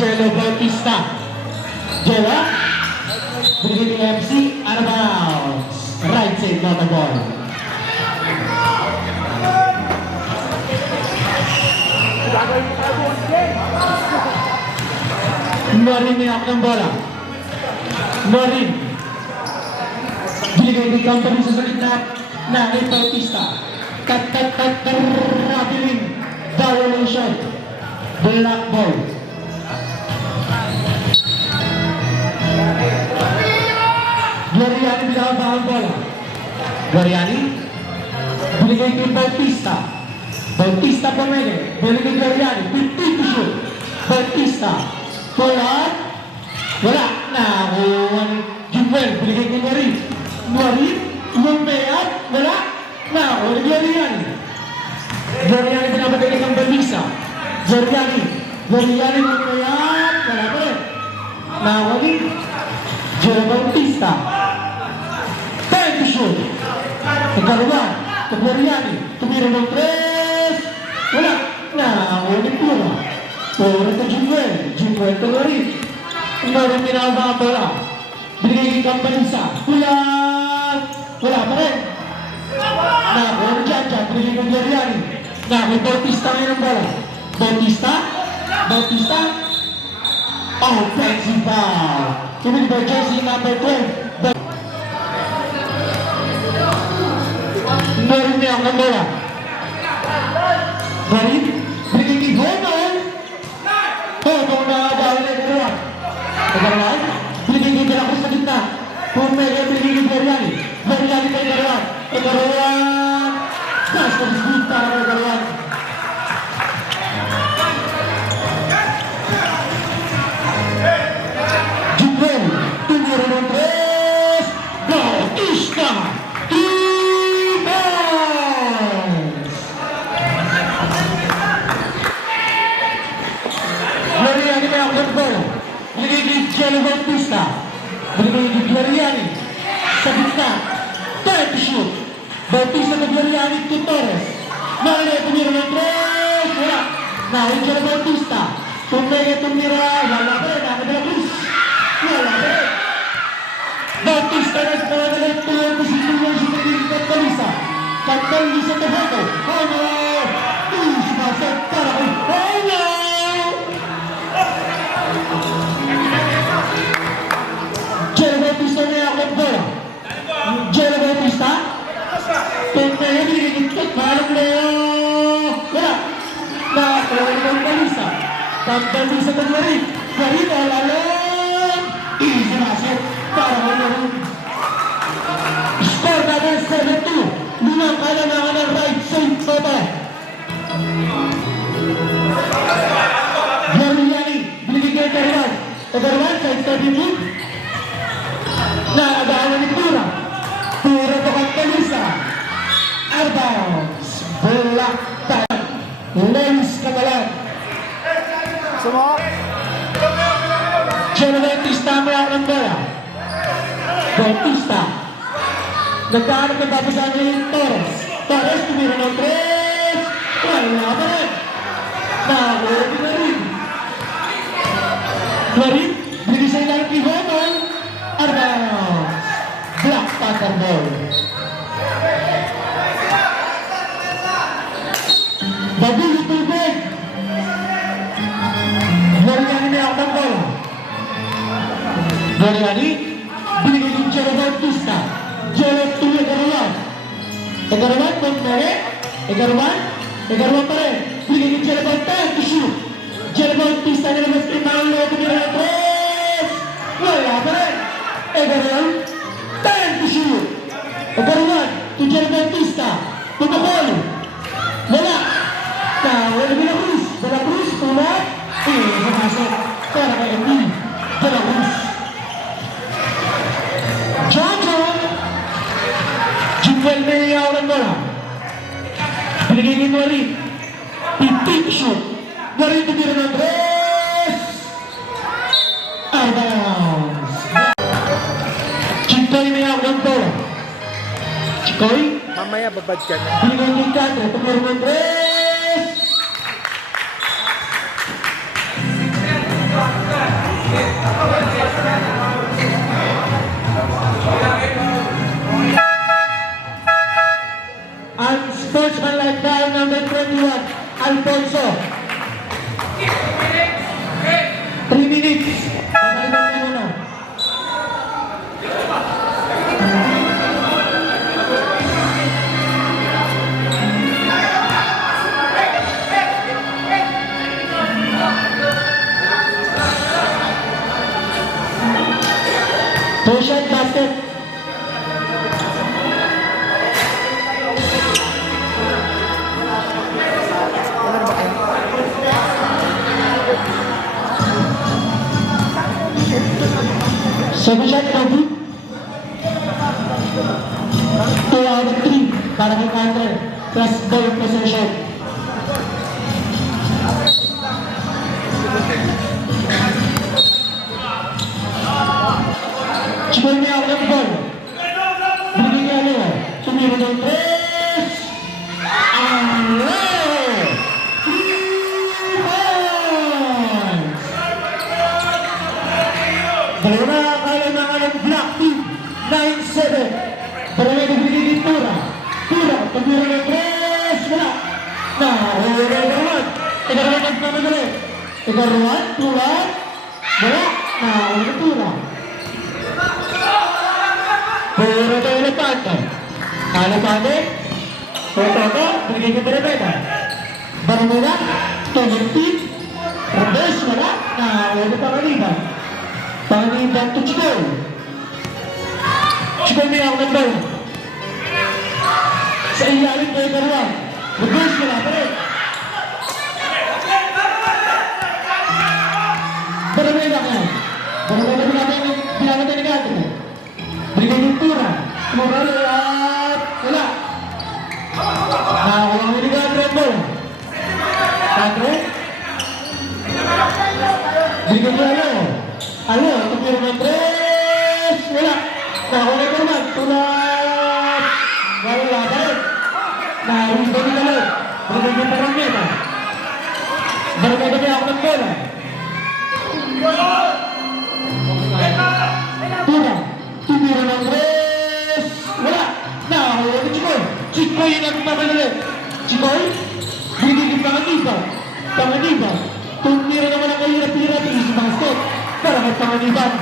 Jello Bautista. Jello, binigay ni MC, out of bounds. Right side, not a ball. Norin may ako ng bola. Norin. Binigay ni Company sa salit na ni Bautista. Rapiling. Violation. Black ball. Gloriani binababa ang bola. Gloriani. Binigay ni Bautista. Bautista pamene. Binigay Gloriani. 50 to shoot. Bautista. Polat. Wala. Nakuhan. Jumel. Binigay ni Norin. Norin. Lumbeat. Wala. Nakuhan. Gloriani. Gloriani binabagay ng Bautista. Gloriani. Gloriani Lumbeat. Wala pa rin. Nakuhan. Jello Bautista. Time to shoot. Ikaluan. Gloriani. Tumira ng 3. Wala. Nakuhan. Pura. Pura to Jumel. Jumel to Norin. Norin pinababa ang bola. Binigay ng Bautista. Kulang. Wala pa rin. Nakuha dyan. Binigay ng Gloriani. Nakuha Bautista ngayon ang bola. Bautista. Bautista. Offensive foul. Committed by jersey number 12. Norin niya ang bola. Norin. Binigay ni Homer. Homer na bawal na Ikaruan. Ikaruan. Binigay ni Dela Cruz sa gitna. Homer binigay ni Gloriani. Gloriani kay Ikaruan. Ikaruan. Basta disbut para Ikaruan. Jumel. Tumira ng 3. Bautista. 3 points. Gloriani may ako ng bola. Binigay ni Jello Bautista. Binigay ni Gloriani. Sa gitna. Time to shoot. Bautista na Gloriani to Torres. Mali, tumira ng 3. Wala. Nahin Jello Bautista. Tumira. Wala pa rin. Nakadala Cruz. Wala pa rin. Bautista na sa mga nagtuloy po si Julio sa naging Catalisa. Catalisa to Homo. Homo. Sumasot para kay Homo. Jello Bautista na ako ng bola. Jello Bautista. Tumira binigit. Malang Leo. Wala. Nakakuha ng Catalisa. Catalisa to Marin. Marin alalong. Sumasot para kay Marin. Score number 7-2. Lumang kalanangan ng right side papa. Gloriani. Binigay kay Ikaruan. Ikaruan sa Stadium. Naagawan ni Pura. Pura to Catalisa. Arbounds. Black time. Lens Catalan. Sumo. Jello Bautista may ako ng bola. Bautista. Nagkahanap ng babasahan niya yung Torres. Torres tumira ng 3. Wala pa rin. Nakuha ni Marin. Marin. Binigay sa ilang kay Homer. Arbounds. Black Panther ball. Babulo tubig. Gloriani may ako ng bola. Gloriani. Binigay ni Jello Bautista. Jello to Ikaruan. Ikaruan kung mali. Ikaruan pa rin. Binigay ni Jello Bautista to shoot. Jello Bautista na naman sa imang loob ng 3. Wala pa rin. Ikaruan. Time to shoot. Ikaruan to Jello Bautista. Tumukol. Wala. Wala Dela Cruz. Dela Cruz. Tulad. Sumasok. Para kay MD. Dela Cruz. Jojo. Jumel may iyaw ng bola. Binigay ni Norin. 15 shoot. Norin tumira ng 3. Arbounds. Chikoy may iyaw ng bola. Chikoy. Mamaya babad ka na. Binigay ni Kato. Tumira ng 3. Two-shot basket. Second shot, Kobe. 2 out of 3 para kay Andre. Plus ball possession. Chikoy niya ako ng ball. Binigay niya niya. Tumiro ng 3. Ano? 3 points! Dalawa na kaya ng Black Team. 9-7. Pero may nagbigay din Tura. Tura, tumiro ng 3. Wala. Nahuli naman. Ikaruan naman ulit. Ikaruan, Tura. Wala. Nahuli ng Tura. Puro tayo Elepante. Elepante. Toto, binigay ko Barabeda. Barabeda, Togentin. Reverse, wala. Nahuli Pangaliban. Pangaliban to Chikoy. Chikoy may ako ng ball. Sa ilalim ko yung karuan. Reverse, wala pa rin. Barabeda ka. Barabeda pinakatay ni Gato. Binigay ng Tura. Tura at wala. Nakakulang ni Gato ang ball. Gato. Binigay niya Alo. Alo, tumiro ng 3. Wala. Nakakulang naman. Tura. Wala pa rin. Nakakulang ni Alo. Binigay niya Barangeta. Barangeta niya ako ng bola. Tura. Tumiro ng 3. Wala. Nakakuha ni Chikoy. Chikoy yung nagpapadali. Chikoy. Binigil Panganiban. Panganiban. Tumiro naman ang kahirap-hirap yung isang basket. Para kay Panganiban.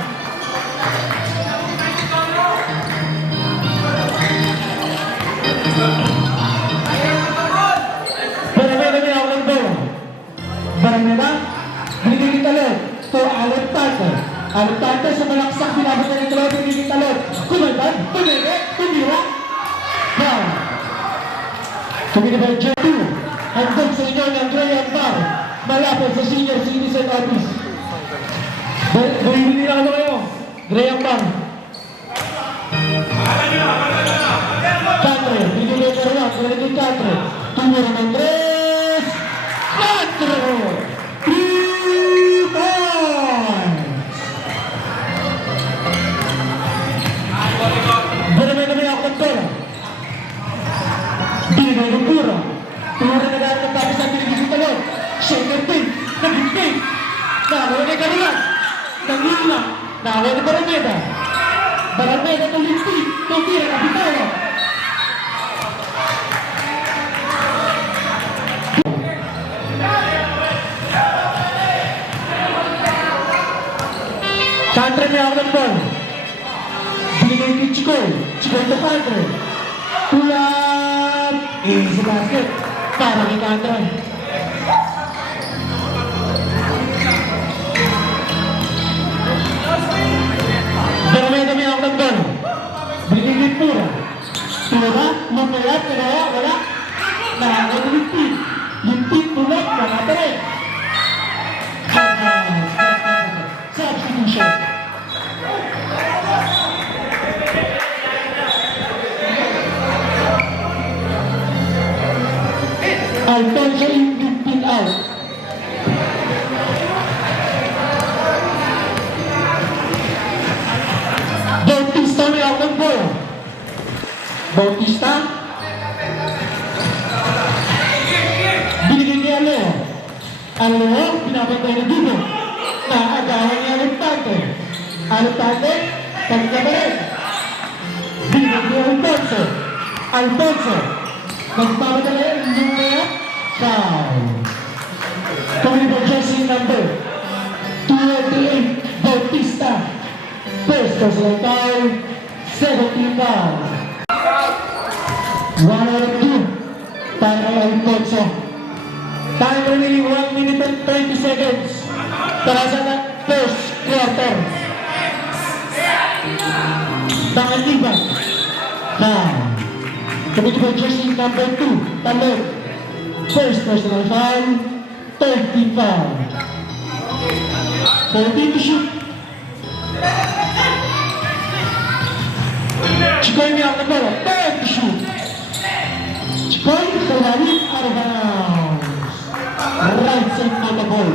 Barangay na ako ng bola. Barangay na. Binigil talon. To Alec Parker. Alec Parker sa malaksak pinabot na ng talon. Binigil talon. Kumalban. Tumira. Now. Tumira J2. Hanggang sa inyo ng Graham Bar. Malapit sa Senior Citizen Office. Bumili na ano kayo? Graham Bar. Catre. Binigil ka rin. Binigil Catre. Tumira ng 3. Catre. 3 points. Barangay ako ng Tura. Binigay ng Tura. Tura na dahil tapos ang binigay ng talon. Shaker pin. Nag-pin. Nakakuha ni Karuan. Nangila. Nakakuha ni Barangay. Barangay na tulimpi. Tumira na Bitaro. Kantra niya ako ng ball. Binigay ni Chikoy. Chikoy to Kantra. Pulang. Easy basket. Para kay Kantra. Dami ako ng ball. Binigay ni Tura. Tura. Lumayat. Wala. Nakakot yung pin. Yung pin tulad. Nakata rin. Substitution. Alfonso yung pin out. Bautista may ako ng ball. Bautista. Binigay ni Alo. Alo, pinapantay na dito. Naagawan ni Alipante. Alipante, pagkabalit. Binigay ni Alfonso. Alfonso. Magpapadala yung mga foul. Community jersey number 288, Bautista. First personal foul, 17 foul. 1 out of 2 para kay Alfonso. Time remaining 1 minute and 30 seconds para sa first quarter. Tangan liban. Foul. Committee by jersey number 2, Talon. First personal foul, third team foul. 14 to shoot. Chikoy may ang bola, third to shoot. Chikoy, Kalalit, out of bounds. Right side on the ball.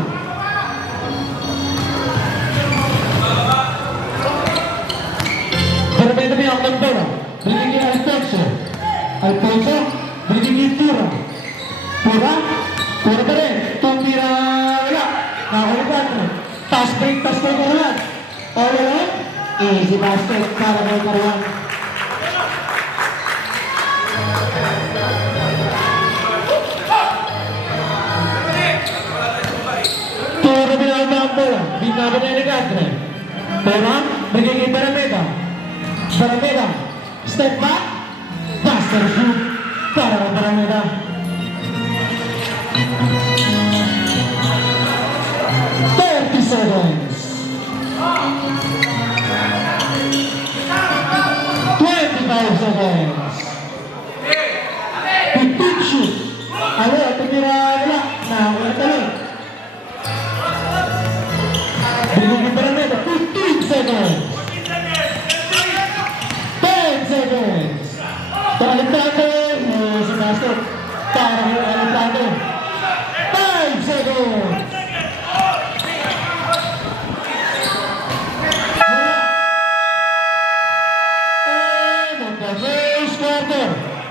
Berbeda may ang bola. Binigay Alfonso. Alfonso, binigay Tura. Tura pa rin. Tumira, wala. Nakakulipan. Task break kay Karuan. All around. Easy basket para kay Karuan. Tura bilang ang bola. Binaban na Elegante. Tura, binigay kay Barameda. Barameda, step back. Master shoot para kay Barameda. Seconds. 25 seconds. 15 shoot. Ano, tumira nila. Nakawala talon. Binigyan pa rin ito. 15 seconds. 10 seconds. Talentado. Si Master. Para kay Talentado. 5 seconds.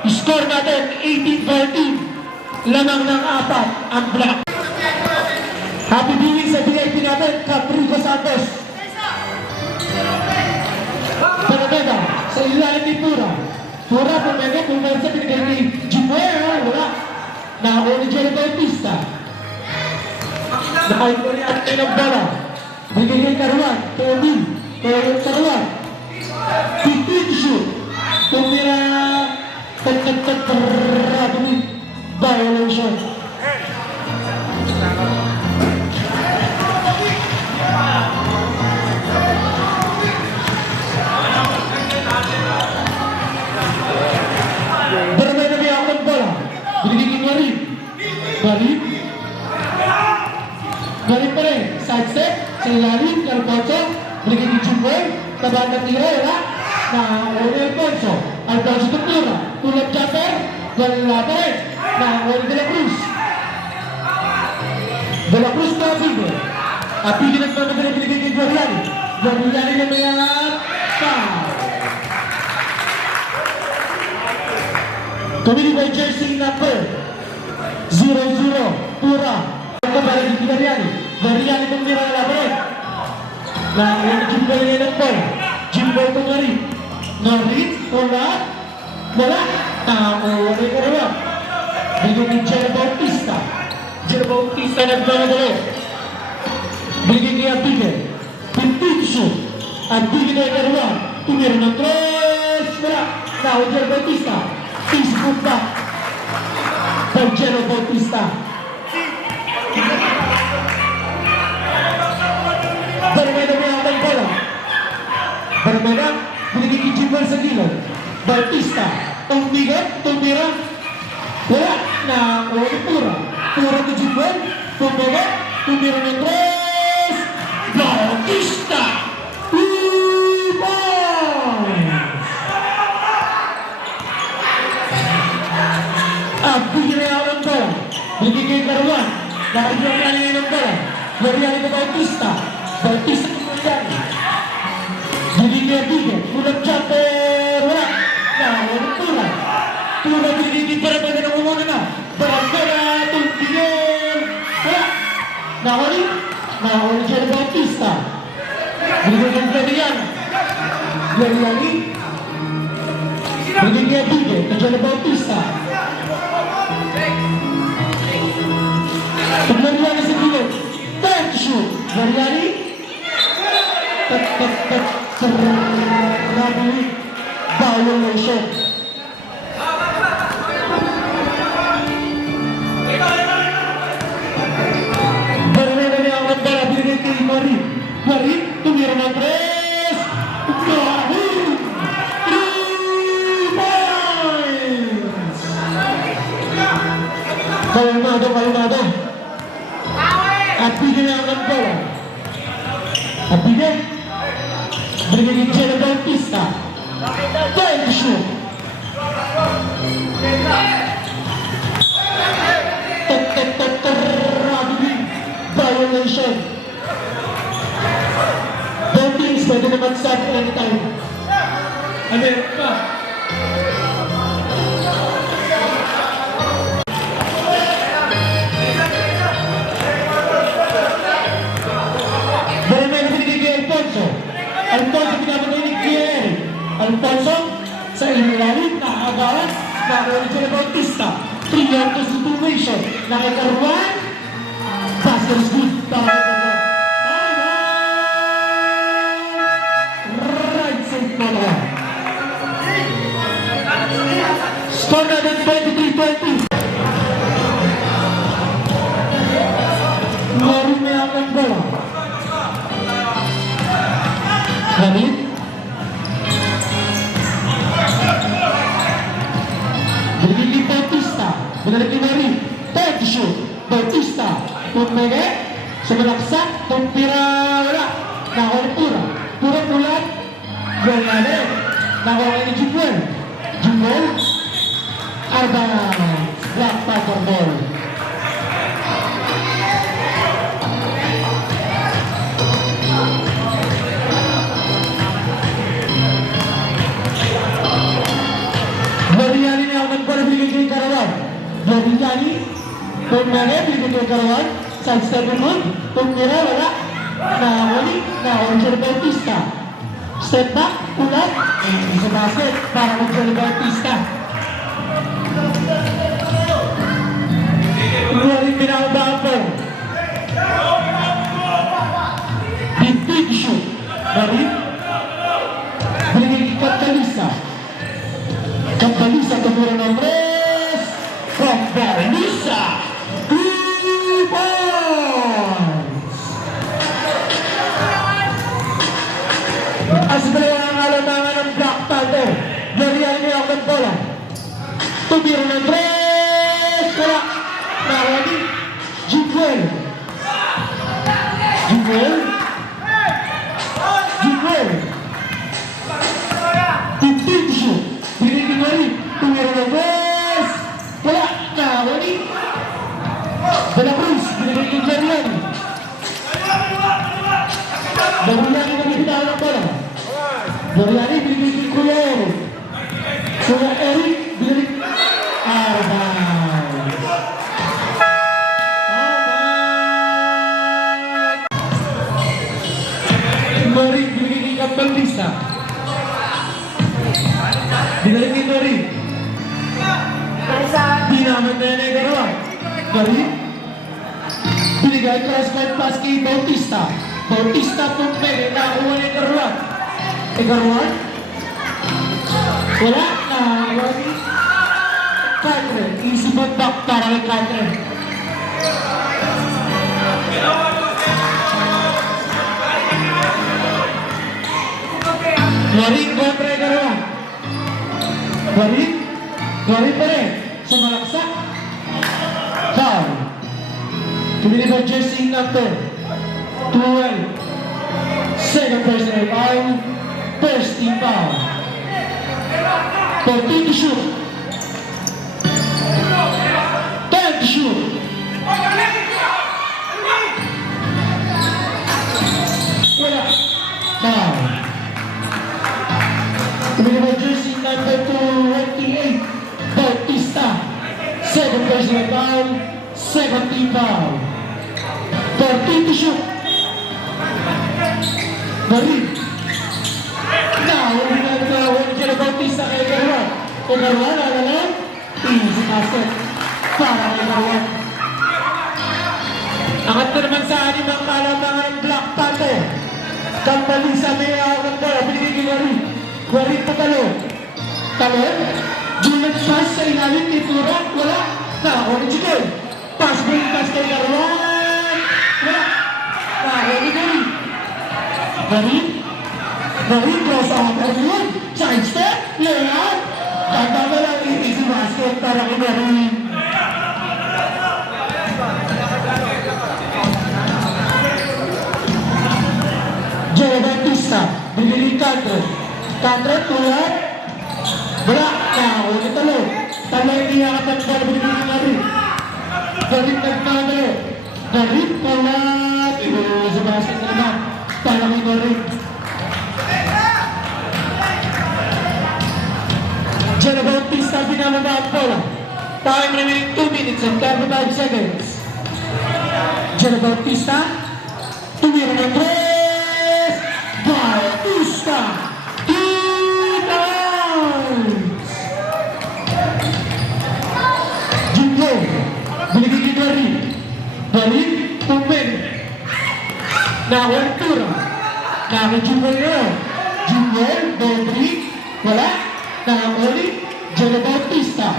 Score natin 18-14. Lamang ng 4 ang black. Happy viewing sa VIP natin, Caprico Santos. Panaganda sa ilalim ni Pura. Pura, pumersa, pinagay ni Jimuel. Wala. Nakakuli ni Jerry Bautista. Nakaikuli ang ng bola. Bigay kay Karuan. Toby. Karuan. 15 shoot. Tumira. Violation. Bermain na biya ang bola. Binigay Garib. Garib pa rin. Side step. Sa ilalim. Alfonso. Binigay ni Jumboy. Tabang na tira. Wala. Na Alfonso. Alfonso Tutura. Tulap jumper. Wala pa rin. Na De La Cruz. De La Cruz na Apigo. Apigo na ito na binigay kay Guariani. Guariani na may foul. Committee by jersey number 00. Pura. Ito para di Guariani. Guariani itong nirala pa rin. Na Jimbo niya ng ball. Jimbo itong Ngarit. Ngarit. Wala. Wala ko rin. Bigyan ni Jerry Bautista. Jerry Bautista nagdala-dalo. Bigyan ni Abige. 15 shoot. Abige na Karuan. Tumira ng tres. Wala. Now Jerry Bautista. Facebook back. By Jerry Bautista. Barameda mo ang bola. Barameda. Binigyan ni Jimbo sa gilid. Bautista. Tumira. Wala na Pura. Pura ke Jumbo. Tumira ng tres. Bautista. 2 points. Bigyan ang bola. Binigay Karuan. Nakagyan niya ng bola. Guariani na Bautista. Bautista ni Guariani. Binigay. Tulad jumper. Wala. Pura. Pura binigay para ba na umuna na. Barangara. Tulbigyan. Wala. Nakahuli Jerry Bautista. Binigay ng Guariani. Binigay kay Jerry Bautista. Guariani sa gilid. Third shoot. Guariani. Violation. Barameda niya ang bola. Binigay kay Marip. Tumira ng tres. Calmado. At bigyan ng bola. At bigyan. Bigyan ni Jenna Bautista. Time to shoot. Rugby violation. Both teams pwede naman start anytime. Amerika. Baramay na binigay kay Alfonso. Alfonso pinapagay ni Kier. Alfonso sa ilalim, nakakagawan, nakakagawan siya ng Bautista. 3-yard situation. Nakakaruan. Basket is good. Right side mo na. Score na ng 23-20. Meron na ang bola. Hamid. Binigay ni Bautista. Binalik ni Mari. Time to shoot. Bautista. Tumege. Sumalaksak. Tumpira. Wala. Nakakultura. Pura-pulat. Gulane. Nakuha ni Jumel. Jumel. Arba. Black Panther ball. Gloriani ni akan bola binigay kay Karawan. Gloriani. Tumege. Binigay kay Karawan. Side step naman. Tumpira. Wala. Nakawali. Nakuha ni Bautista. Step back. Pulat. Sa basket. Para mag-Jolly Bautista. Glory pinakabapper. Big shoot. Dari. Binigay kay Catalisa. Catalisa tumira ng res. From Catalisa. 2 points. As dalawa ang alamangan ng Black Panther. Larian niya ang bola. Tumira ng res. Wala. Narani. Jumel. Jumel. Jumel. Big shoot. Binigay ni Mari. Tumira ng res. Wala. Narani. De La Cruz. Binigay ni Larian. Larian na binitawan ng bola. Larian binigay ni Kuya Eric. Kuya Eric binigay Arba. Mari binigay ni Bautista. Binigay ni Mari. Dinamit na yan ay Karawan. Mari. Binigay cross-court pass kay Bautista. Bautista Tumege. Nakakuha ni Karawan. Karawan. Wala. Nakakuha ni Katre. Easy back para kay Katre. Glory kontra kay Karawan. Glory pa rin. Sumalaksak. Foul. Tumili ba jersey number 12. Second personal foul. First team foul. 14 to shoot. 10 to shoot. Wala. Foul. Tumili ba jersey number 28. Bautista. Second personal foul. Second team foul. 14 to shoot. Mari. Nahuli na siya na Bautista kay Karawan. Kung Karawan, alalam, easy basket. Para kay Karawan. Angat na naman sa anim ang kalamangan ng Black Panther. Catalisa may awang bola. Binigay kay Mari. Mari patalo. Talon. Juliet pass sa ilalim kay Tura. Wala. Nakakuha ni Jigol. Pass kay Karawan. Wala. Nakakuha ni Mari. Mari cross out of yun. Side step. Layup. Tanda ka lang easy basket para kay Mari. Bautista, binili Candre. Candre, tulad. Wala, nahuli talo. Talo yung iyakap ng bala, binili Garin. Garin nagkagalo. Garin, tulad. Sa basket na naman. Para kay Garin. Jenna Bautista, binababa ang bola. Time remaining 2 minutes and 35 seconds. Jenna Bautista, tumira ng tres. Bautista, 2 times. Jumbo, binigay kay Garin. Garin, Tumen. Nahuantura. Nakajumbo nyo. Jumbo, Dodri, wala. Nakahuli, Jenna Bautista.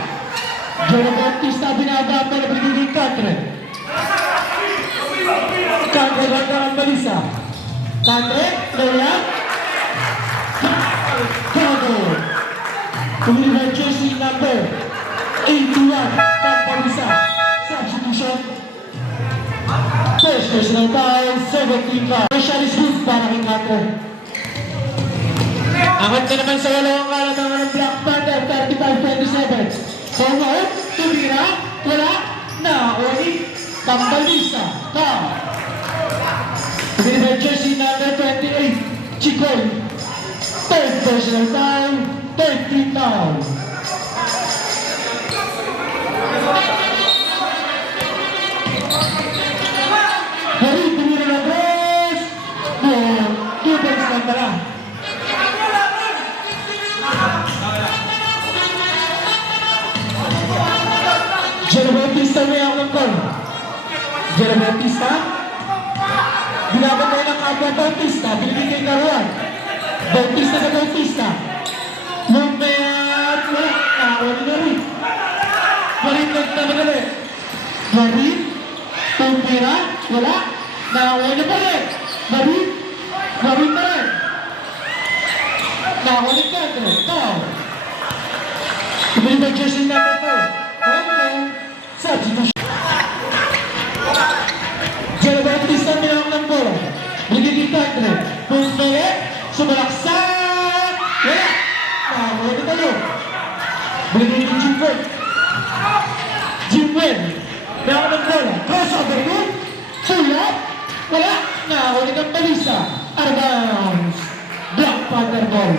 Jenna Bautista binababa na binigay kay Catre. Catre ganda ang balisa. Catre, Leia. Catre. Tumili jersey number 81, Cambalisa. Substitution. First personal foul, 17 foul. Shot is good para kay Catre. Angat ka naman sa walong kalamangan ng Black Panther, 35-27. Home out, tumira, wala, nakahuli, Cambalisa, foul. Tumira jersey number 28, Chicoy. Third personal foul, 13 foul. Hari, tumira na tres. Defense lang pala. Jenna Bautista may ang call. Jenna Bautista. Binabagay ng kapwa Bautista. Binigay kay Caruan. Bautista sa Bautista. Lumayat. Wala. Nakawali na rin. Marin nagtamadali. Marin. Tumpira. Wala. Nakawali na pa rin. Marin. Marin na rin. Nakawali ka rin. Tao. Ibig jersey number 4. Substitution. Jenna Bautista minawag ng bola. Binigay kay Catre. Pumpere. Sumalaksak. Wala. Nakawali na tayo. Binigay kay Jimwen. Jimwen. Minawag ng bola. Crossover yun. Sulat. Wala. Nakawali ng balisa. Arbounds. Black Panther ball.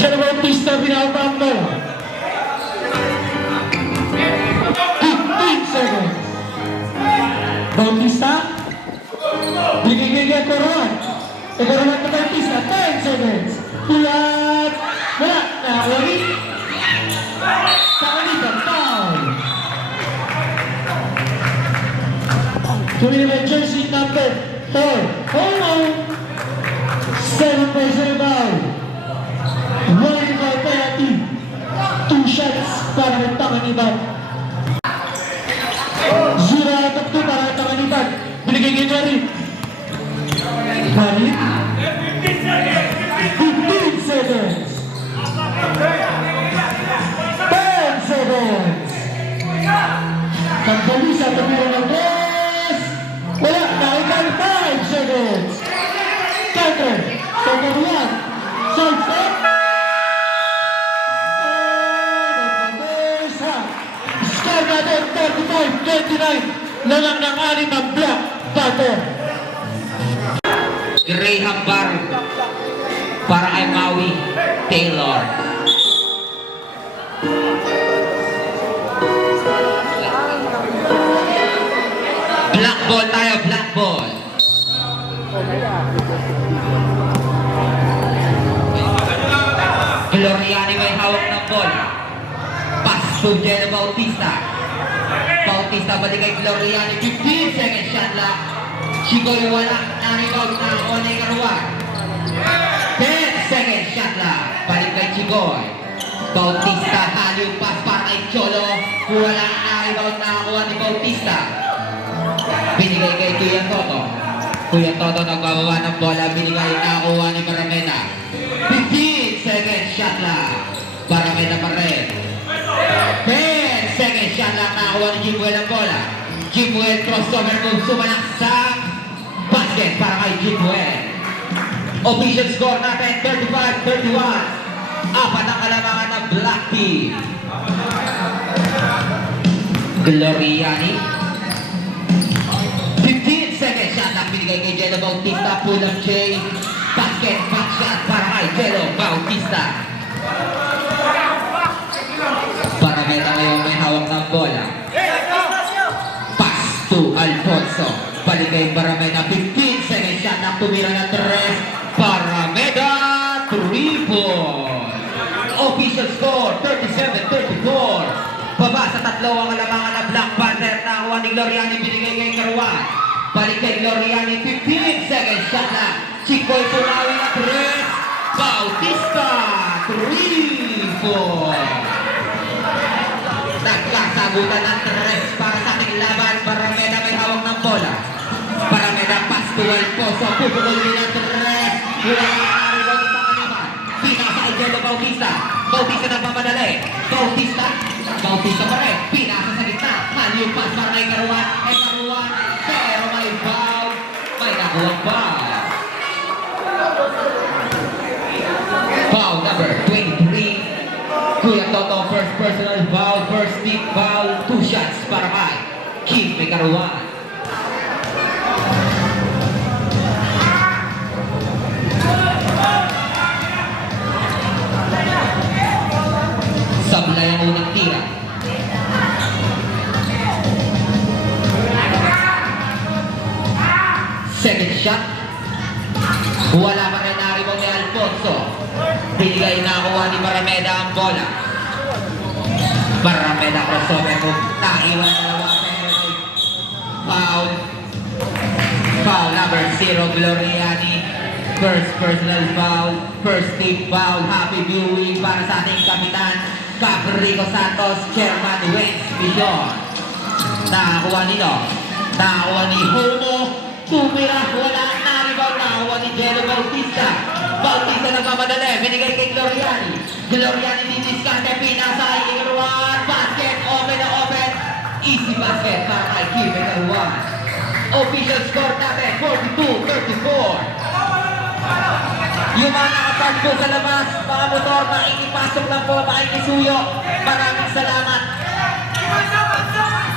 Jenna Bautista binababa ang bola. 15 seconds. Bautista. Binigay kay Caruan. Caruan na Bautista. 10 seconds. Pulat. Wala. Nakawali. Nakalitan. Foul. Tumili ng jersey number 4. Hold on. 7 personal foul. One by penalty. 2 shots para ng Tanganiban. 0 out of 2 para ng Tanganiban. Binigay kay Garin. Garin. 15 seconds. 10 seconds. Cambalisa tumira ng tres. Wala. Nakailan 5 seconds. Catre. Pagkaruan. Side step. Score natin 35-29. Lalang ng anim ang Black Panther. Graham Bar para kay Maui Taylor. Black ball tayo, black ball. Gloriani may hawak ng ball. Pass to Jenna Bautista. Bautista balik kay Gloriani. 15 seconds shot lang. Chicoy wala. Naribaut na ako ni Caruan. 10 seconds shot lang. Balik kay Chicoy. Bautista haliw pass para kay Cholo. Wala. Naribaut na ako ni Bautista. Binigay kay Kuya Toto. Kuya Toto nagbababa ng bola. Binigay na ako ni Maramena. 15 seconds shot lang. Maramena pa rin. 10 seconds shot lang na ako ni Jimwell ang bola. Jimuel crossover move, sumanak sa basket para kay Jimuel. Official score natin, 35-31. Apat ang kalamangan ng Black Team. Gloriani. 15 seconds shot na binigay kay Jello Bautista. Pull up J. Basket, back shot para kay Jello Bautista. Para meta ngayon may hawak ng bola. Pass to Alfonso. Balik kay Barameda. 15 seconds shot na tumira ng 3. Barameda, 3 points. Official score, 37-34. Baba sa tatlo ang kalamangan na Black Panther. Nakuha ni Gloriani, binigay kay Caruan. Balik kay Gloriani, 15 seconds shot na. Chikoy pumawi na 3. Bautista, 3 points. Nagkasagutan ng 3 para sa ating laban. Barameda may hawak ng bola. Barameda pass to Alfonso. Pupukul din ng 3. Wala na rebound sa kaniman. Pinasa kay Jello Bautista. Bautista na pamadali. Bautista pa rin. Pinasa sa gitna. Mali yung pass para kay Caruan. Caruan. Pero may foul. May nakuha foul. Foul number 23. Kuya Toto, first personal foul, first team foul, 2 shots para kay Kim Caruan. Sablay ang unang tira. Second shot. Wala pa rin naribang ni Alfonso. Binigay na kuha ni Barameda ang bola. Barameda crossover move. Naiwan na nawa pero may foul. Foul number 0, Gloriani. First personal foul, first team foul. Happy viewing para sa ating kapitan, Cap Rico Santos, Chairman Wayne Bishon. Nakakuha nito. Nakakuha ni Homo. Tumira, wala na rebound. Nakakuha ni Jello Bautista. Bautista nagmamadali. Binigay kay Gloriani. Gloriani diniskante. Pinasa kay Caruan. Basket, open na open. Easy basket para kay Kim Caruan. Official score natin, 42-34. Yung mga nakapark po sa labas, mga motor na inipasok lang po, makikisuyo. Maraming salamat.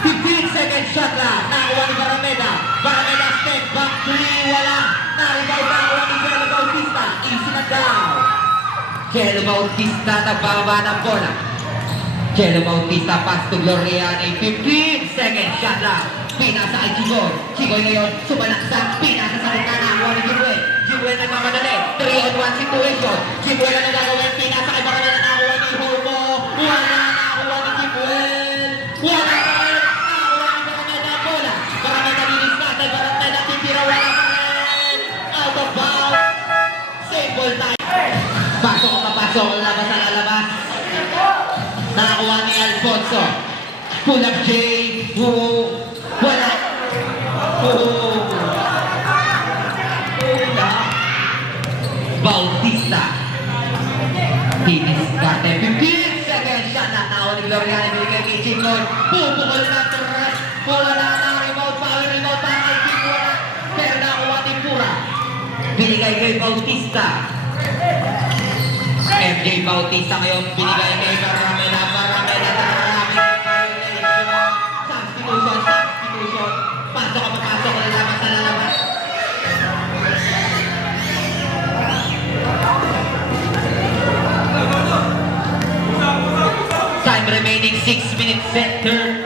15 seconds shot lang. Nakuha ni Barameda. Barameda step back 3. Wala. Naribaw na ni Jello Bautista. Easy na down. Jello Bautista nagbaba ng bola. Jello Bautista pass to Gloriani. 15 seconds shot lang. Pinasa kay Chigoy. Chigoy ngayon, sumalaksak. Pinasa sa rin na nakuha ni Chigoy. Chigoy nagmamadali. 3-on-1 situation. Chigoy na nagagawin. Pinasa kay Barameda. Nakuha ni Homo. Wala. Nakuha ni Chigoy. Wala. Nakuha ni Barameda ang bola. Barameda diniskate. Barameda titira. Wala pa rin. Out of bounds. Save ball time. Pasok o mapasok. Labas na lalabas. Nakakuha ni Alfonso. Pull up J. Wala. Bautista. Diniskarte. 15 seconds shot na tao ni Gloriani. Binigay kay Chingol. Pupukul na 3. Wala na rebound. Power rebound para kay Chingol. Pero nakuha ni Pura. Binigay kay Bautista. MJ Bautista ngayon. Binigay kay Barameda. Barameda na substitution. Pasok o mapasok. Lalabas na lalabas. Time remaining 6 minutes center.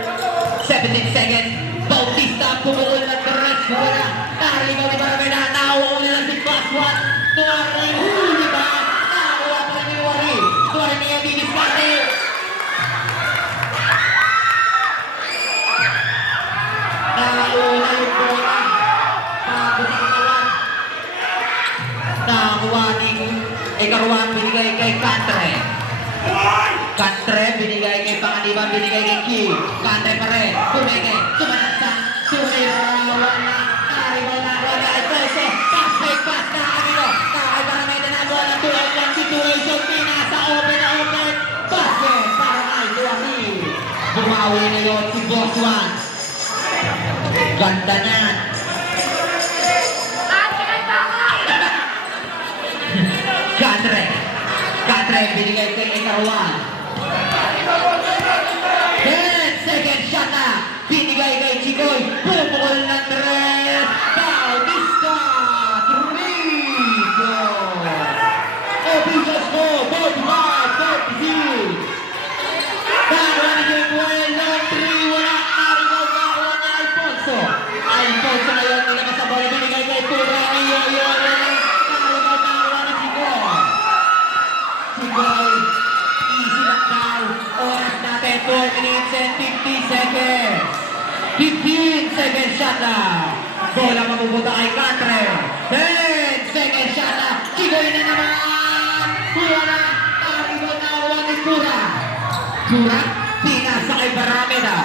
17 seconds. Bautista pumukul ng 3. Wala. Naribaw ni Barameda. Nakuha nila si Paswan. Tuwari. Huli ba? Nakuha pa ni Wari. Tuwari niya diniskarte. Nakauna yung bola. Tapos ang kawan. Nakakuha ni Caruan. Binigay kay Cantre. Cantre binigay kay Panganiban. Binigay kay Kim. Cantre pa rin. Kumeke. Sumanaksak. Sumirawan na. Naribaw na. Wala. Itoso. Pass fake pass. Nakakabilo. Nakakay Barameda na bola. 2-on-1 situation. Pinasa. Open na open. Basket. Para kay Duwaki. Bumawi na yun si Boss Juan. Ganda na. Katre. Katre, binigay kay Ekarwan. 10 second shot na. Binigay kay Chigoy. Pupukol ng tres. Bautista. 3 goal. Official score, 45-46. Tawa ni Jemuel ng 3. Wala. Narigaw na ako ni Alfonso. Alfonso ngayon nilabas sa bola. Binigay kay Pura. Sigoy, easy lang daw. Oras natin, 4 minutes and 50 seconds. 15 seconds shot na. Bola mapupunta kay Katre. 10 seconds shot na. Sigoy na naman. Pura na. Nakakibot na ako ni Pura. Pura, pinasa kay Barameda.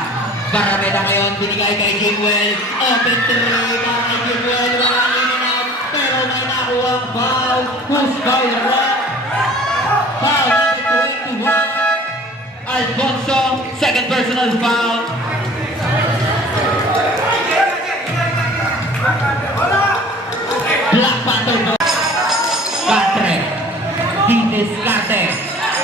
Barameda ngayon, binigay kay Jimwell. Open 3 para kay Jimwell. Walang in and out. Pero may nakuha ang foul. Who's foul na rin? Foul number 21. Alfonso, second personal foul. Black Panther. Katre. Didiscarte.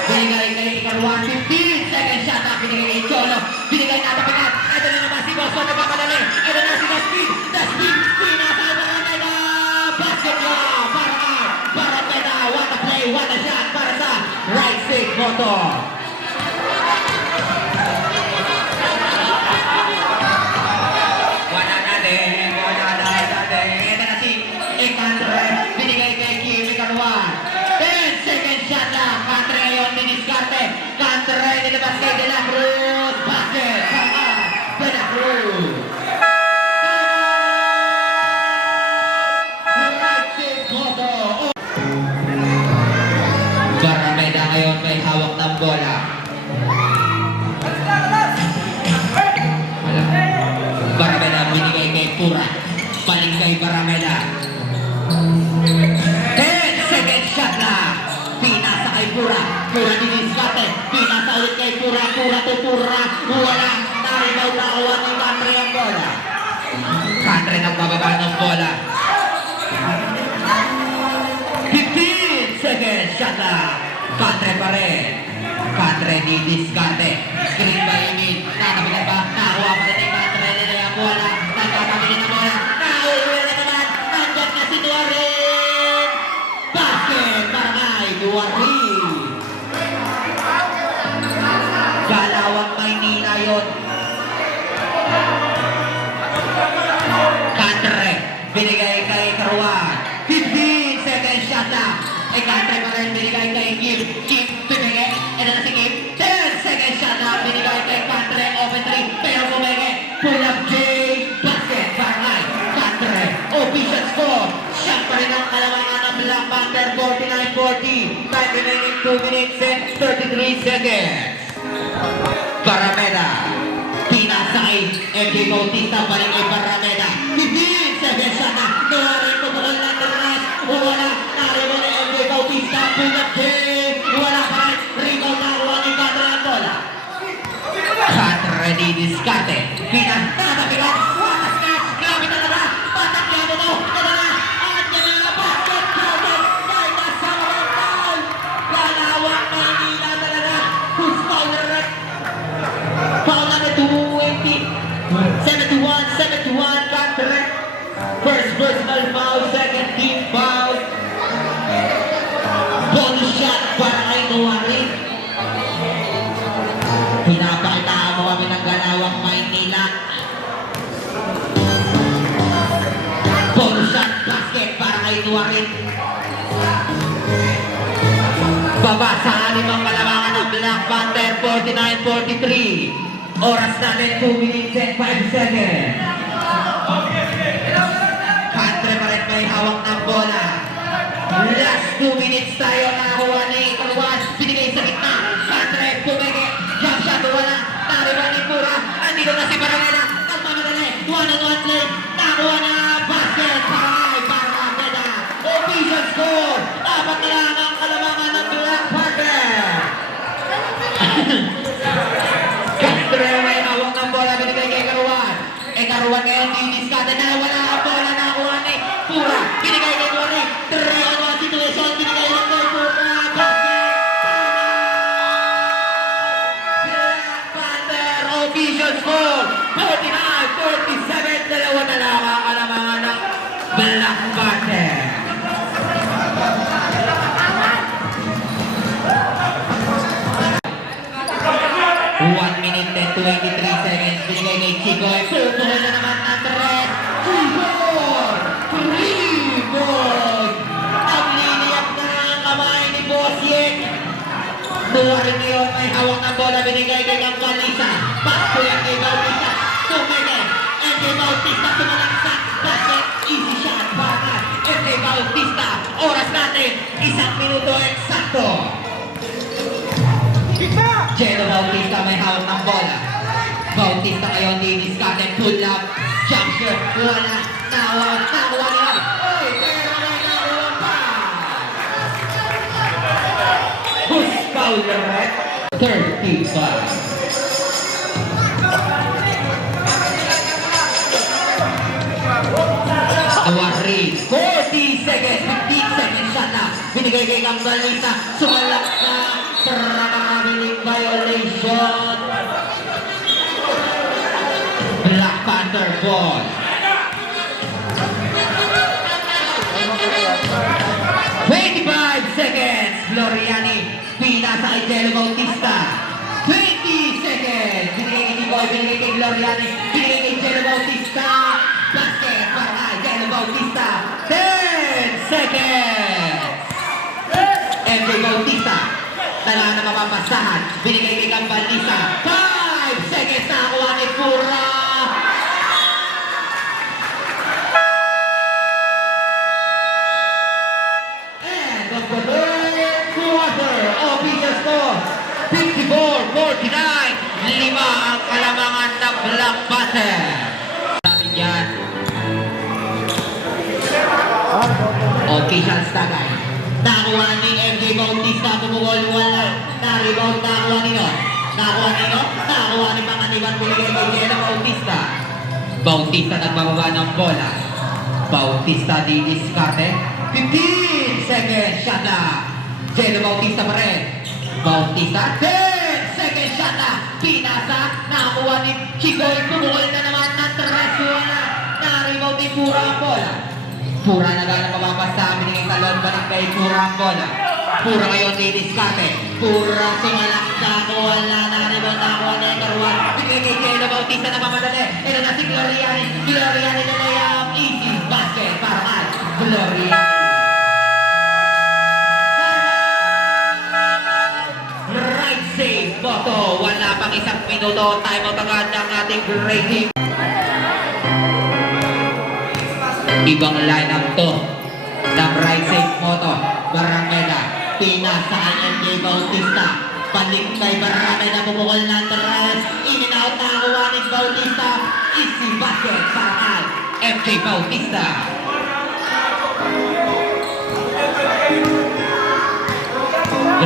Binigay kay Ikarwan. 15 second shot na binigay kay Cholo. Binigay na tapikat. Ito na naman si Boston. Nagkapadali. Ito na si Daspeed. Daspeed. Pinasal para Meda. Basket lang. Para Meda. What a play. What a shot. Para sa right six motor. Wala natin. Ito na si Ikandre. Binigay kay Kim Ikarwan. 10 second shot lang. Katre ngayon. Didiscarte. Katre nilabas kay De La Cruz. Basket. Para De La Cruz. Right six motor. Barameda ngayon may hawak ng bola. Barameda binigay kay Pura. Paling kay Barameda. 10 second shot na. Pinasa kay Pura. Pura diniscate. Pinasa ulit kay Pura. Pura to Pura. Wala. Narigaw na kawa ni Katre ang bola. Katre nagbababa ng bola. 15 seconds shot na. Katre pa rin. Katre didiscarte. Screen by Emil. Nakabilan ba? Nakakuha pa rin ni Katre. Nila ang bola. Nagkakabilin ang bola. Nakauwi na naman. Nandyan na si Duarin. Basket para kay Duarin. Galawang Maynila yun. Katre. Binigay kay Karuan. 15 seconds shot na. Katre pa rin binigay kay Kim. Kim pinigay. Ito na si Kim. 10 seconds shot na. Binigay kay Katre. Open 3. Pero bumigay. Pull up J. Basket para kay Katre. Official score. Shot pa rin ang kalamangan ng Black Panther. 49-40. Time remaining 2 minutes and 33 seconds. Barameda. Pinasa kay MJ Bautista. Balik kay Barameda. 15 seconds shot na. Nawarin ko pa lang ng rest. Wala. Naribo na MJ Bautista. Pull up J. Wala pa rin. Rebound na kuha ni Katre ang bola. Katre didiscarte. Pinatatapilan. What a snatch. Grabe talaga. Patakyan mo. Ito na. Andiyan na yung basket. Jordan. May kasama ng foul. Galawang Maynila talaga. Who's foul na rin? Foul number 20. 71, Katre. First personal foul. Second team foul. Bonus shot para kay Duarin. Pinapakita mo kami ng Galawang Maynila. Bonus shot basket para kay Duarin. Baba sa alimang kalamangan ng Black Panther. 49-43. Oras natin 2 minutes and 5 seconds. Katre pa rin may hawak ng bola. Last 2 minutes tayo. Nakakuha ni Karuan. Binigay sa gitna. Katre pumigi. Jump shot. Wala. Nariwa ni Pura. Andito na si Barameda. Nagmamadali. One-on-one play. Nakakuha na basket. Para Barameda. Official score. 4 na lang ang kalamangan ng Black Panther. Katre may hawak ng bola. Binigay kay Karuan. Karuan ngayon, didiskarte na wala ang bola na kuha ni Pura. Binigay kay Duari. 3-on-1 situation. Binigay lang kay Pura. Black Panther official score. 49-47. Dalawa na lang ang kalamangan ng Black Panther. One minute and 23 seconds. Binigay kay Chicoy. Pupuhol na naman ng Tres. Freeboard! Ang liliyap na ang kamay ni Boss Yek. Duwarin niyo, may hawak na bola. Binigay kay Campanisa. Pasto yan kay Bautista. Tumigay. MJ Bautista tumalaksak. Basket. Easy shot. Bangat. MJ Bautista. Oras natin. 1 minuto eksakto. Jello Bautista may hawak ng bola. Bautista ngayon didiskarte. Pull up. Jump shot. Wala. Nakuha nila. Uy! Pero may nakuha pa. Who's foul red? 35. Awari. 40 seconds. 15 seconds shot na. Binigay kay Campanisa. Sumalak na. Maraming violation. Black Panther ball. 25 seconds. Floriani. Pinasa kay Jello Bautista. 20 seconds. Binigay kay Nicoy. Binigay kay Floriani. Binigay kay Jello Bautista. Basket para Jello Bautista. 10 seconds. MJ Bautista. Tala na mapapasahan. Binigay kay Campanisa. 5 seconds na kuha ni Pura. And of the third quarter, official score, 54-49. 5 ang kalamangan ng Black Panther. Natin yan. Official tagay. Nakuha ni MJ Bautista, tumugol, wala. Na-rebound, nakuha nino. Nakuha ni Panganiban, binigay kay Jello Bautista. Bautista nagbababa ng bola. Bautista didiskarte. 15 seconds, shot na. Jello Bautista pa rin. Bautista, 10 seconds, shot na. Pinasa, nakuha ni Chicoy, tumugol na naman ng tres, wala. Na-rebound ni Pura ang bola. Pura na gano'n mapapasa, binigay talon, balik kay Pura ang bola. Pura ngayon didiskarte. Pura sumalaksak, wala na rebound, nakuha na yung karuan. Binigay kay Jello Bautista na mamadali. Ito na si Gloriani. Gloriani na layup. Easy basket para kay Gloriani. Right save, Boto. Wala pang 1 minuto. Time out agad ng ating grading. Ibang lineup to ng right side moto. Barrameda, pinasa kay MJ Bautista. Balik kay Barrameda, pumukol ng tres. In and out na kuha ni Bautista. Easy basket para kay MJ Bautista.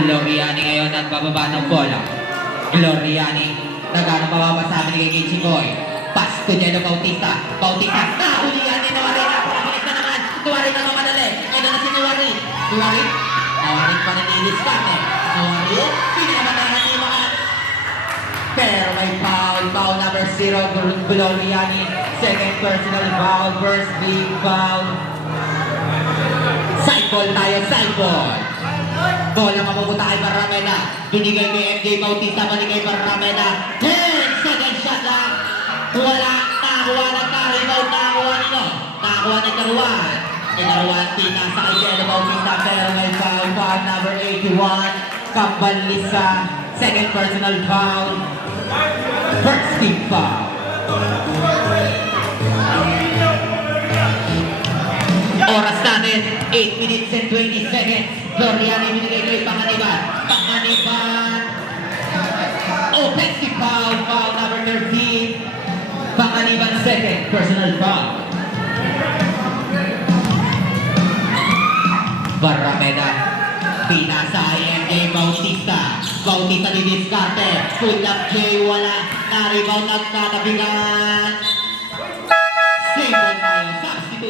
Gloriani ngayon ang bababa ng bola. Gloriani, nagano mababasa ni kay Chicoy. Pass to Jello Bautista. Bautista, nahulihan ni Nuwari na. Pabilis na naman. Nuwari na mamadali. Ito na si Nuwari. Nuwari pa na nidiskarte. Nuwari, pinamatahan ni mga. Pero may foul. Foul number 0, Gloriani. Second personal foul. First big foul. Side ball tayo, side ball. Bola mapupunta kay Barrameda. Binigay kay MJ Bautista. Balik kay Barrameda. 10 second shot lang. Wala, nakuha ng ka-rebound, nakuha nino. Nakuha ng Karuan. Karuan, pinasa kay Jello Bautista, pero may foul, foul number 81. Campanisa, second personal foul. First team foul. Oras natin, 8 minutes and 20 seconds. Gloriani binigay kay Panganiban. Offensive foul, foul number 13. Panganiban second, personal foul. Barrameda, pinasa ay MJ Bautista. Bautista didiskarte. Pull up J, wala. Na-rebound at natabigan.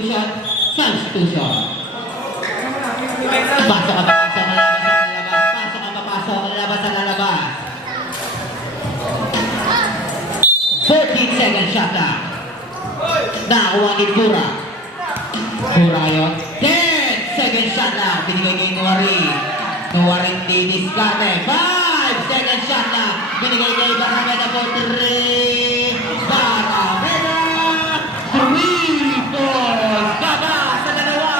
substitution. Substitution. Pasok ka papasok, lalabas ang lalabas. Pasok ka papasok, lalabas ang lalabas. 14 second shot na. Nakakuha ni Pura. Pura yun. 10 second shot na. Binigay kay Nuwari. Nuwari di diskarte. 5 second shot na. Binigay kay Barameda for 3. Barameda. 3 balls. Baba sa dalawa.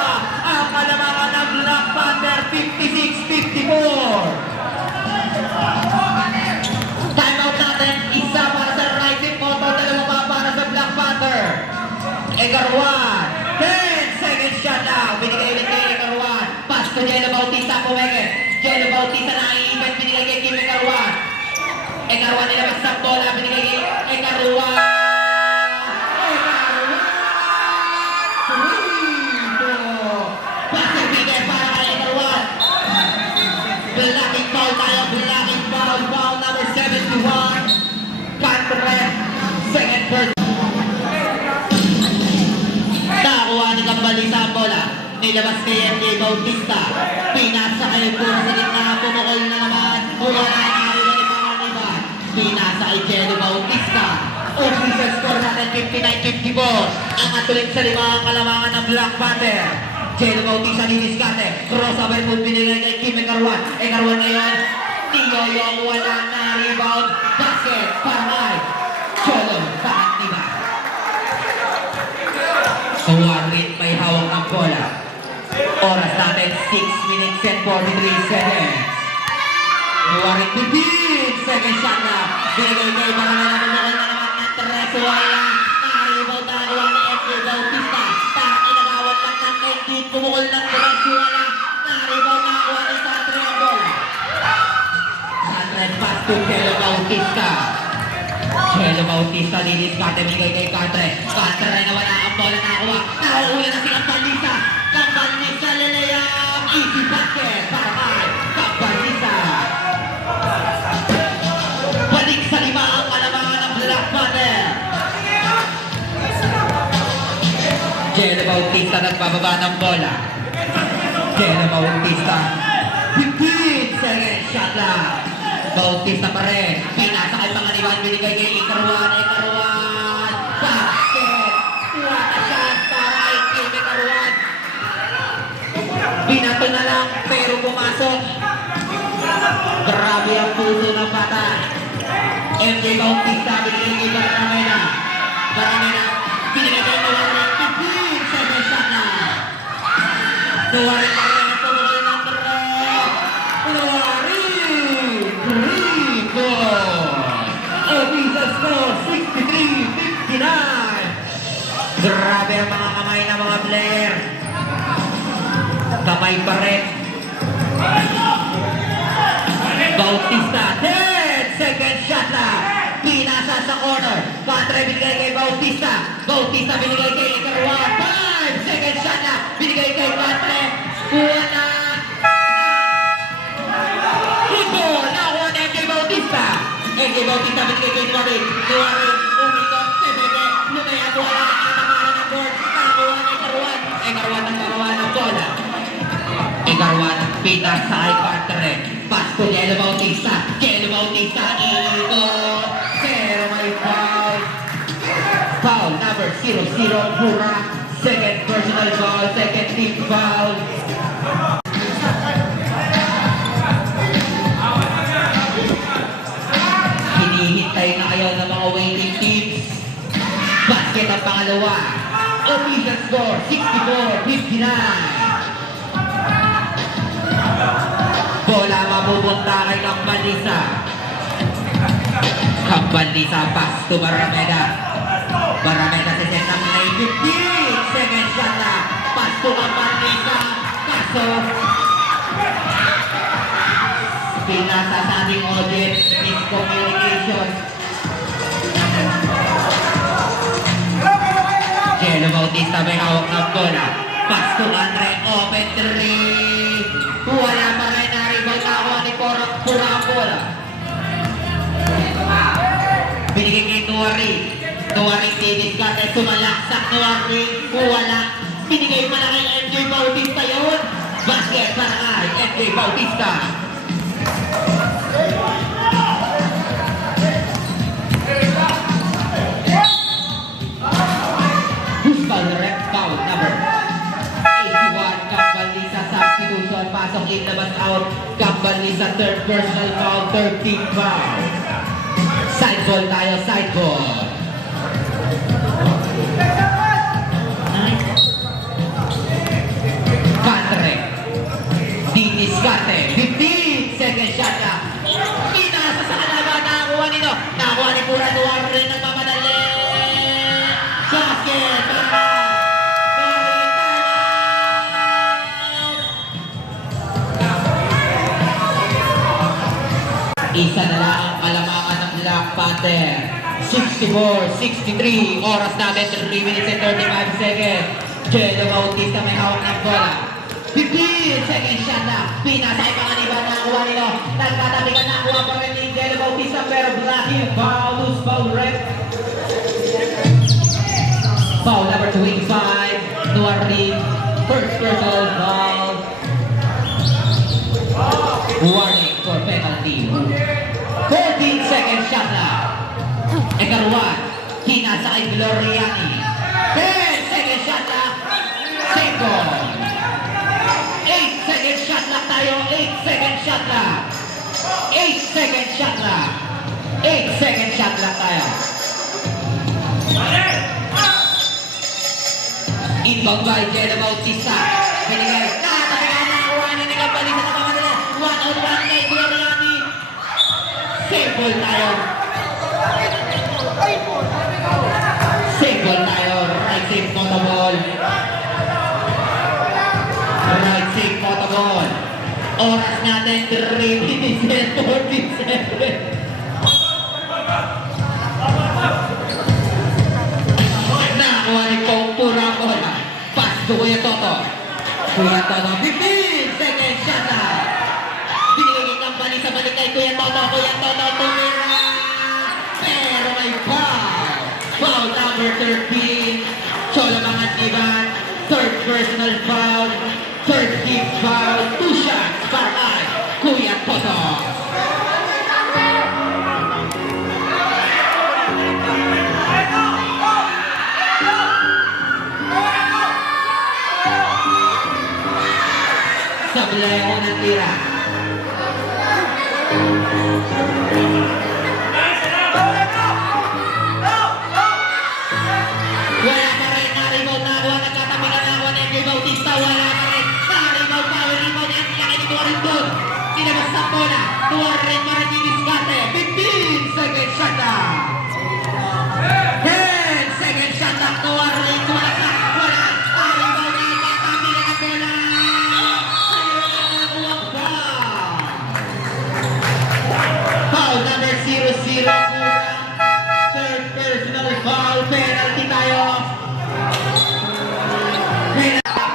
Ang kalamangan ng Black Panther. 56-54. Timeout natin. Isa para sa Rising Moto. Dalawa pa para sa Black Panther. Egarwan. 10 second shot na. Binigay ulit kay Egarwan. Pass to Jello Bautista. Pumeke. Jello Bautista na iibat. Binigay kay Kim Egarwan. Egarwan nilabas sa bola. Binigay kay Egarwan. Egarwan. 3-2. Pass and bigay para kay Egarwan. Blocking foul tayo. Blocking foul. Foul number 71. Panther. Second first. Nakakuha ni Kambalisa ang bola. Nilabas kay MJ Bautista. Pinasa kay Pura sa gitna. Pumukol na naman. Pura na nariwa ni Pangaliban. Pinasa kay Jello Bautista. Official score natin 59-54. Ang atulit sa lima ang kalamangan ng Black Panther. Jello Bautista diniskarte. Crossover move binigay kay Kim Egarwan. Egarwan ngayon. Niyoyong wala na rebound. Basket para kay Cholo Pangaliban. Warren may hawak ng bola. Oras natin 6 minutes and 43 seconds. Warren 15 second shot na. Binigay kay Barameda. Bumukol na naman ng Tres. Wala. Naka-rebound na nagawa ni MJ Bautista. Parang inagawan lang ng Medjid. Bumukol ng Tres. Wala. Naka-rebound na nagawa ni Satre ang bola. Satre pass to Jello Bautista. Jello Bautista diniskarte. Binigay kay Catre. Catre na wala ang bola nakakuha. Nakauula na si Kambalisa. Kambalisa lilayang. Easy basket para kay Kambalisa. Balik sa lima ang kalamangan ng Black Panther. Jello Bautista nagbababa ng bola. Jello Bautista. 15 second shot lang. Bautista pa rin. Pinasa kay Pangaliban. Binigay kay Egarwan. Egarwan. Basket. What a shot para kay Kim Egarwan. Binato na lang pero pumasok. Grabe ang puso ng bata. MJ Bautista. Binigay kay Barameda. Barameda. Binigay kay Nuwari. 15 second shot na. Nuwari pa rin. Tumulay ng Tres. Nuwari. 3 goals. Official score 63-59. Grabe ang mga kamay ng mga player. Kamay pa rin. Bautista, 10 second shot na. Pinasa sa corner. Patre binigay kay Bautista. Bautista binigay kay Egarwan. 5 second shot na. Binigay kay Patre. Kuha na. Football. Nakuha na MJ Bautista. MJ Bautista binigay kay Nuwari. Nuwari. Umikot. Tebeke. Lumaya. Wala na kinamaran ng board. Nakuha na Egarwan. Egarwan ang nagawa ng bola. Egarwan ang pinasa kay Patre. Pass to Jello Bautista. Jello Bautista. Ikot. Pero may foul. Foul number 00. Pura. Second personal foul. Second team foul. Hinihintay na kayo ng mga waiting teams. Basket ang pangalawa. Official score 64-59. Bola mapupunta kay Kambalisa. Kambalisa pass to Barameda. Barameda sa set ng 15 second shot na. Pass to Kambalisa. Kaso pinasa sa ating audience. Miscommunication. Jello Bautista may hawak ng bola. Pass to Andre. Open 3. Wala pa rin na rebound na ako ni Pura ang bola. Binigay kay Nuwari. Nuwari diniscarte. Sumalaksak Nuwari. Wala. Binigay pa na kay MJ Bautista yun. Basket para kay MJ Bautista. Foul rep foul number 81. Kambalisa substitution. Pasok in, labas out. Kambalisa third personal foul. 13 foul. Side ball tayo, side ball. Patre. Diniscarte. 15 second shot na. Pinasa sa kalaban. Nakakuha nito. Nakakuha ni Pura Duarte ng mamadali. Basket. Isa na lang ang kalamangan ng Black Panther. 64-63. Oras natin 3 minutes and 35 seconds. Jello Bautista may hawak ng bola. 15 second shot na. Pinasa ay panganiban na kuha nito. Nagkatabigan na kuha pa rin ni Jello Bautista pero Black Hill foul. Loose foul rep. Foul number 25. Nuarin. First personal foul. Warning for penalty. 14 second shot na. Ekaruan. Hinasa kay Gloriani. 10 second shot na. Same goal. 8 second shot lang tayo. 8 second shot na. 8 second shot na. 8 second shot lang tayo. Inbound by Jello Bautista. Binigay. Nakatabihan na kuha ni Kapalita na kamadali. 1-on-1 kay Gloriani. Save ball tayo. Save ball tayo. Right save potable. Right save potable. Oras natin 3 minutes and 47. Nakakuha ni Pong Pura bola. Pass to Kuya Toto. Kuya Toto. 15 second shot na. Binigay ng bali sa balik kay Kuya Toto. Kuya Toto tumira. Pero may foul. Foul number 13. Cholo Mangan-Iban. Third personal foul. Third team foul. 2 shots para kay Kuya Toto. Sablay mo ng tira. Wala pa rin na-rebound na ako. Nagkatabigan na ako ng MJ Bautista. Wala pa rin. Na-rebound pa. Rebound yan. Laki ni Tuwarin doon. Sinabas sa bola. Tuwarin pa rin diniscarte. 15 second shot na. 10 second shot na. Tuwarin. Wala ka. Wala. Na-rebound na. Nagkatabigan na bola. Foul number 00. Third personal foul. Penalty tayo.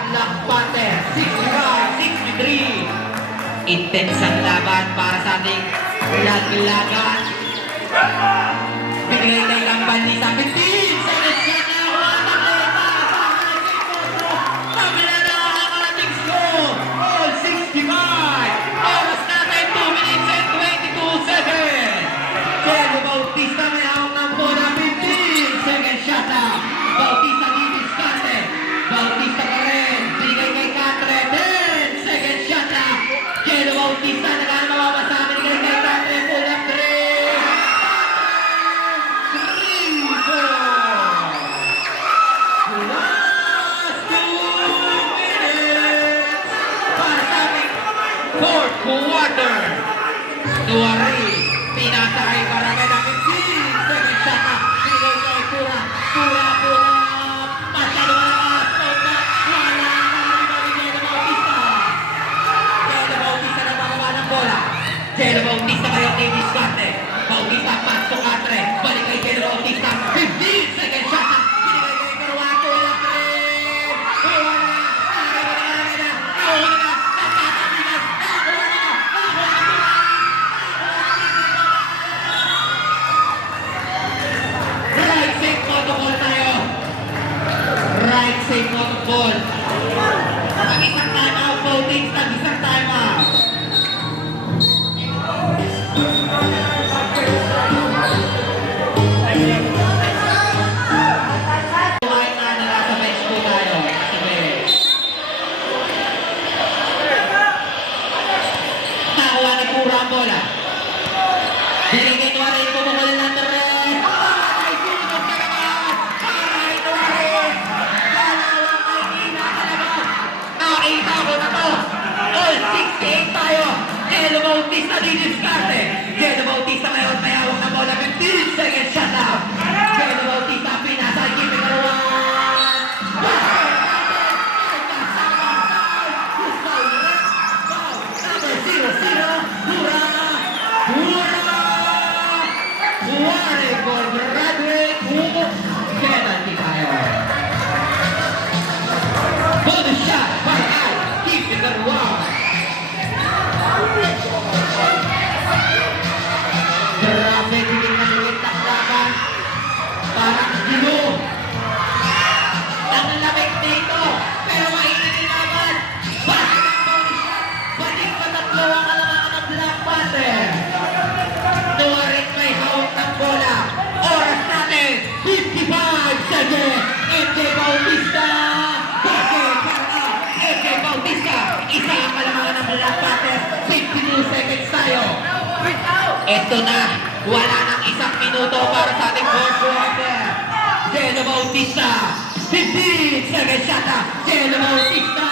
Black Panther. 65-63. Intense ang laban para sa ating lag-lagan. Bigay na ilang bandi sa 15. Second shot na. Pagkala na ang ating score. All 65. Oras natin 2 minutes and 22 seconds. Jello Bautista may hawak ng bola. 15 second shot na. Bautista diniscarte. Bautista pa rin. Bigay kay Catre. 10 second shot na. Jello Bautista nagana mawawasa. Bigay kay Catre. Pull up 3. 3-4. Last 2 minutes. Para sa ating fourth quarter. Duwari. Pinasa kay Caramela. 15 second shot na. Bigay kay Pura. Pura. Masyado malakas. Wala. Jello Bautista. Jello Bautista na magawa ng bola. Jello Bautista kayo kay Discarte. Bautista pass to Catre. Balik kay Jello Bautista. 15 second shot na. Binigay kay Caruato. Wala pa rin. Wala. Nahuli na. Nagtatabigan. Nakakuha na. right side mo ng ball. Mag-isang time out, Bautista, isang time out. Kumain na, nasa bench po tayo. Sige. Nakuha ni Pura ang bola. Dinigay mo rin, pumukul ng rin. Ay, sinigod ka naman! Ay, Tuwarin! Dalawang ay kinakalaman! Nakita ko na to! All 68 tayo! Jello Bautista didiskarte! Jello Bautista ngayon may hawak na bola. 15 seconds shot out! Jello Bautista pinasa, keeping a one! Number 0-0, Pura! Pura! Warning for Bradley! Penalty tayo! Bonus shot by Al! Keeping it one! Grabe, hindi na ulit taklakan. Parang gilo. Ang lamig dito. Pero mainit din naman. Bakit ang bonus shot? Balik pa tatlo ang kalamangan ng Black Panther. Tuwarin may hawak ng bola. Oras natin, 55 seconds. MJ Bautista. Bakit? Para MJ Bautista. Isa ang kalamangan ng Black Panther. 52 seconds tayo. Ito na, wala nang isang minuto para sa ating fourth quarter. Jello Bautista, 15 seconds shot na. Jello Bautista.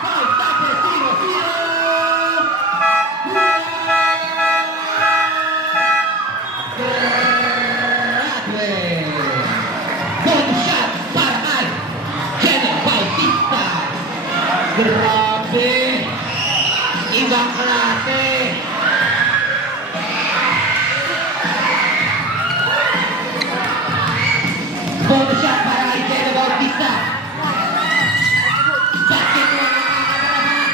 Foul, number 0-0. Bonus shot para kay Jello Bautista. Grabe! Ibang klase! Bonus shot para kay Jello Bautista. Basket mo ang nakakalaman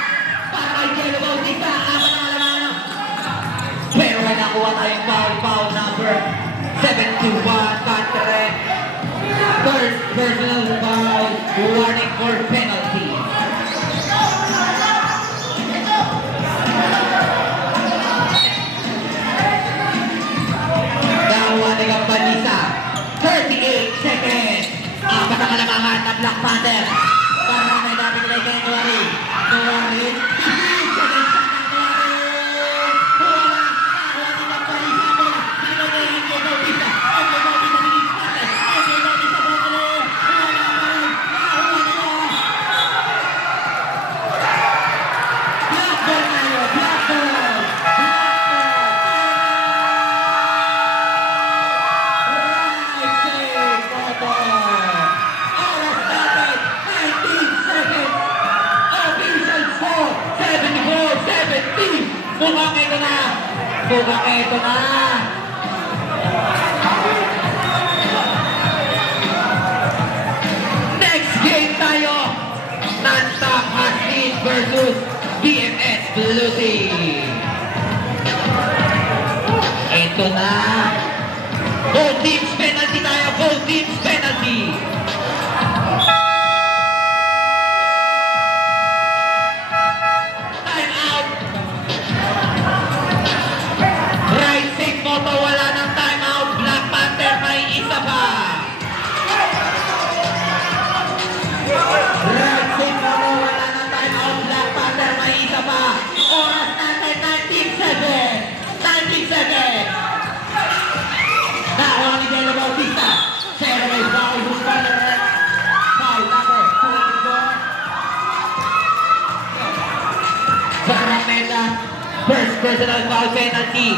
para kay Jello Bautista. Aman ang alaman. Pero may nakuha tayong foul number 7-1 Panther. First personal foul, warning for penalty. Nakuha ni Gambanisa, 38 seconds. Apat ang kalamahan ng Black Panther. Para may dapat nila kay Nuari. Nuari, 15 seconds siya ng Nuari. Wala, nakuha ni Gambanisa ang bola. Ano na yung MJ Bautista? MJ Bautista didiskarte. MJ Bautista bumalik. Wala pa rin. Nakuha nila. Blackball tayo, blackball. Right side bottom. Oras natin, 19 seconds. Official score, 74-17. Mukhang ito na. Mukhang ito na. Next game tayo. Non-stop hot seat versus BMS Blue Team. Ito na. Both teams penalty tayo. Both teams penalty. Time out. Right side moto, wala ng time out. Black Panther may isa pa. Right side moto, wala ng time out. Black Panther may isa pa. Oras natin 19 seconds. 19 seconds. Nakuha ni Jello Bautista. Zero may foul. Who's foul? Foul number 24. Sacramento. First personal foul penalty.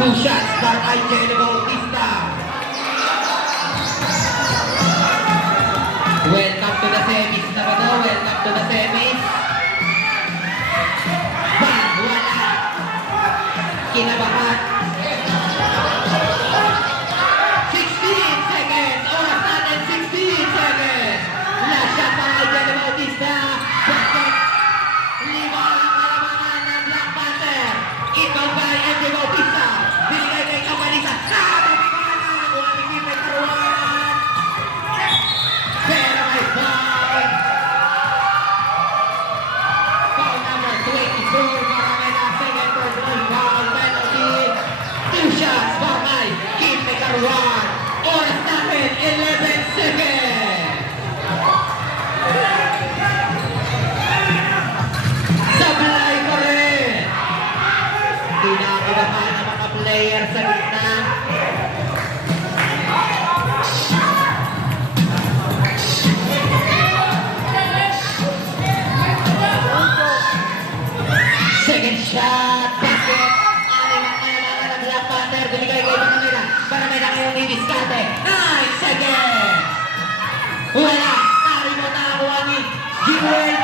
Two shots para kay Jello Bautista. Welcome to the semis na ba daw? Welcome to the semis. Bang! Wala! Kinabahan. 16 seconds! Oras natin, 16 seconds! Last shot para kay Jello Bautista. Basket. Lima ang kalamangan ng Black Panther. Inbound pass. Kinakabahan ng mga player sa gitna. Second shot, basket. Aling ang Black Panther. Binigay kay Manila. Para may nakayong i-discarte. 9 seconds. Wala. Narimo na ako ni Jewel